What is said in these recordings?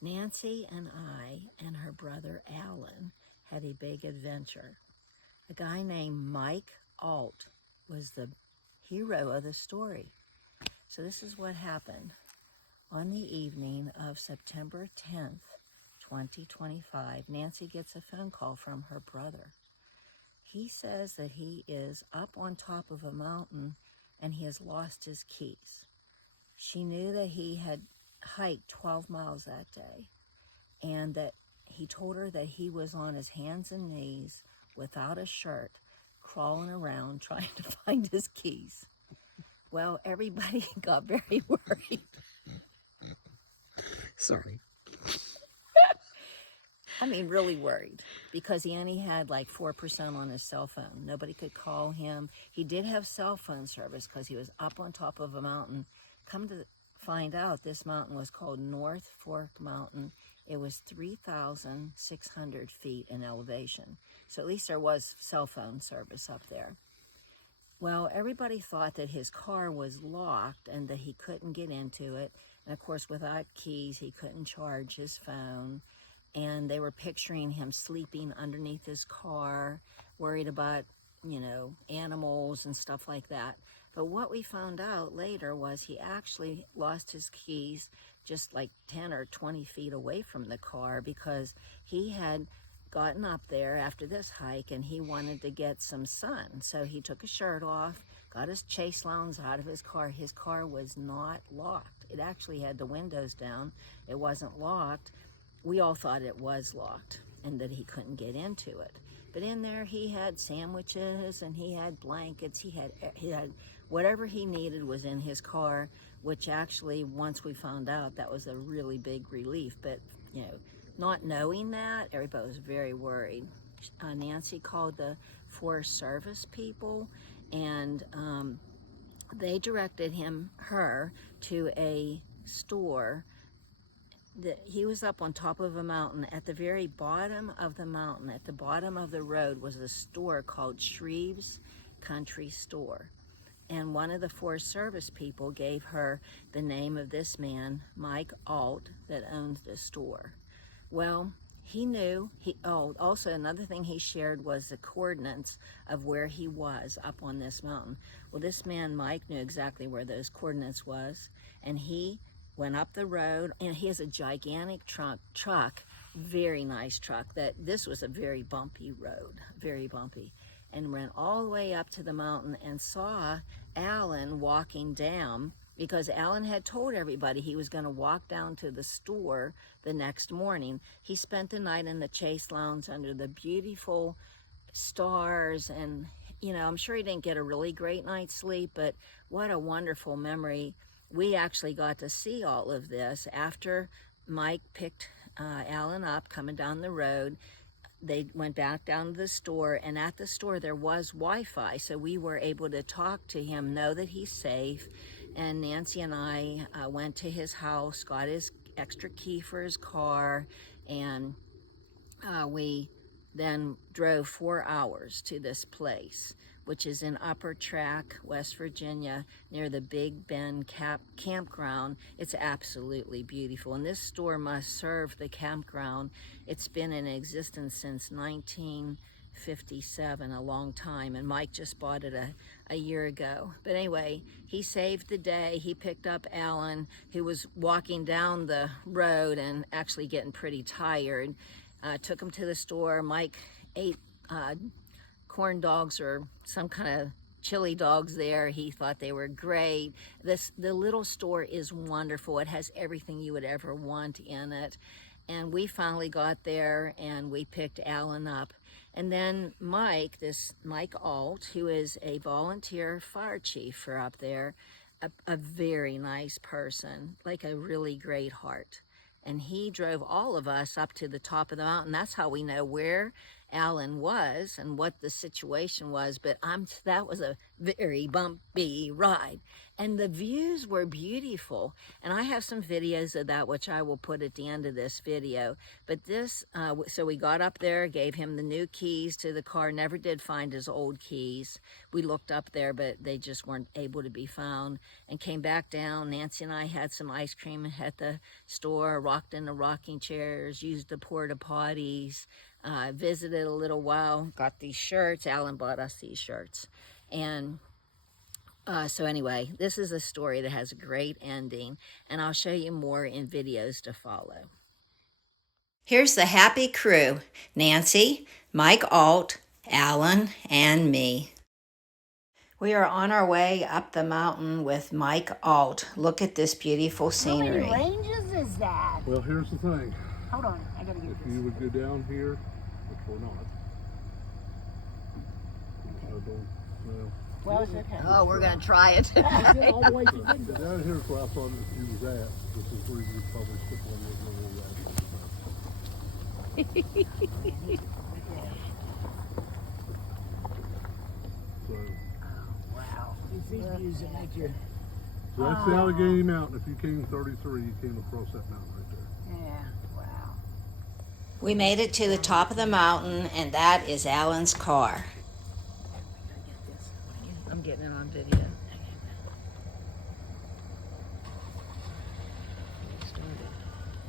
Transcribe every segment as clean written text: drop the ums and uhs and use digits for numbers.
Nancy and I and her brother Alan had a big adventure. A guy named Mike Alt was the hero of the story. So this is what happened. On the evening of September 10th, 2025, Nancy gets a phone call from her brother. He says that he is up on top of a mountain and he has lost his keys. She knew that he had hiked 12 miles that day, and that he told her that he was on his hands and knees without a shirt, crawling around trying to find his keys. Well, everybody got very worried. Sorry. I mean, really worried, because he only had like 4% on his cell phone. Nobody could call him. He did have cell phone service because he was up on top of a mountain. Come to find out, this mountain was called North Fork Mountain. It was 3,600 feet in elevation. So at least there was cell phone service up there. Well, everybody thought that his car was locked and that he couldn't get into it. And of course, without keys, he couldn't charge his phone. And they were picturing him sleeping underneath his car, worried about, animals and stuff like that. But what we found out later was he actually lost his keys just like 10 or 20 feet away from the car, because he had gotten up there after this hike and he wanted to get some sun. So he took his shirt off, got his chase lounge out of his car. His car was not locked. It actually had the windows down. It wasn't locked. We all thought it was locked and that he couldn't get into it. But in there he had sandwiches and he had blankets. He had whatever he needed was in his car, which actually, once we found out, that was a really big relief. But, not knowing that, everybody was very worried. Nancy called the Forest Service people, and they directed her to a store. He was up on top of a mountain. At the very bottom of the mountain, at the bottom of the road, was a store called Shreve's Country Store. And one of the Forest Service people gave her the name of this man, Mike Alt, that owns the store. Well, he knew. Also, another thing he shared was the coordinates of where he was up on this mountain. Well, this man, Mike, knew exactly where those coordinates was, and he went up the road, and he has a gigantic truck, very nice truck. This was a very bumpy road, very bumpy, and ran all the way up to the mountain and saw Alan walking down, because Alan had told everybody he was going to walk down to the store the next morning. He spent the night in the chase lounge under the beautiful stars, and I'm sure he didn't get a really great night's sleep, but what a wonderful memory. We actually got to see all of this after Mike picked Alan up coming down the road. They went back down to the store, and at the store there was Wi-Fi, so we were able to talk to him, know that he's safe. And Nancy and I went to his house, got his extra key for his car, and we then drove 4 hours to this place, which is in Upper Track, West Virginia, near the Big Bend campground. It's absolutely beautiful, and this store must serve the campground. It's been in existence since 1957, a long time, and Mike just bought it a year ago. But anyway, he saved the day. He picked up Alan, who was walking down the road and actually getting pretty tired. Took him to the store. Mike ate corn dogs or some kind of chili dogs there. He thought they were great. The little store is wonderful. It has everything you would ever want in it. And we finally got there and we picked Alan up. And then Mike Alt, who is a volunteer fire chief for up there, a very nice person, like a really great heart. And he drove all of us up to the top of the mountain. That's how we know where Alan was and what the situation was. But that was a very bumpy ride. and the views were beautiful. And I have some videos of that, which I will put at the end of this video. But this, so we got up there, gave him the new keys to the car, never did find his old keys. We looked up there, but they just weren't able to be found, and came back down. Nancy and I had some ice cream at the store, rocked in the rocking chairs, used the porta potties, visited a little while, got these shirts. Alan bought us these shirts. And so anyway, this is a story that has a great ending, and I'll show you more in videos to follow. Here's the happy crew: Nancy, Mike Alt, Alan, and me. We are on our way up the mountain with Mike Alt. Look at this beautiful scenery. How many ranges is that? Well, here's the thing. Hold on, I gotta get If this. you would go down here, which we're not. Well, it's okay. Oh, we're going to try it. I did all the way to Down here's where I thought if you was at. This is where you would probably stick one of those little Wow. It's these views that make you... So that's the Allegheny Mountain. If you came 33, you came across that mountain right there. Yeah, wow. We made it to the top of the mountain, and that is Alan's car. I'm getting it on video.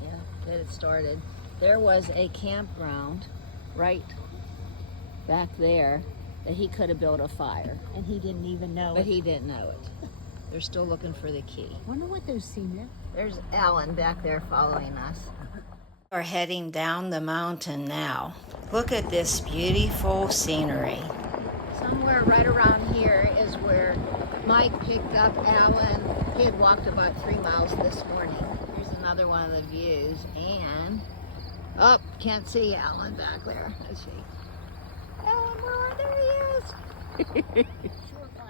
Yeah, get it started. There was a campground right back there that he could have built a fire, And he didn't even know but it. he didn't know it. They're still looking for the key. Wonder what those seem. There's Alan back there following us. We're heading down the mountain now. Look at this beautiful scenery. Somewhere right around here is where Mike picked up Alan. He had walked about 3 miles this morning. Here's another one of the views, and oh, can't see Alan back there. Let's see. Alan, where are there he is?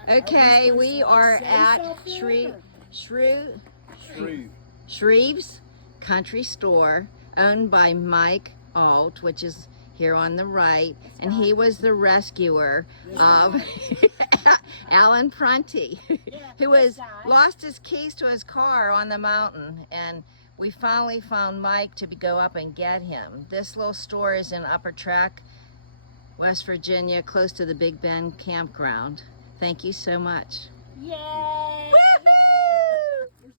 Okay, we are at Shreve's Country Store, owned by Mike Alt, which is here on the right, and he was the rescuer of Alan Prunty, who lost his keys to his car on the mountain, and we finally found Mike to go up and get him. This little store is in Upper Track, West Virginia, close to the Big Bend campground. Thank you so much. Yay!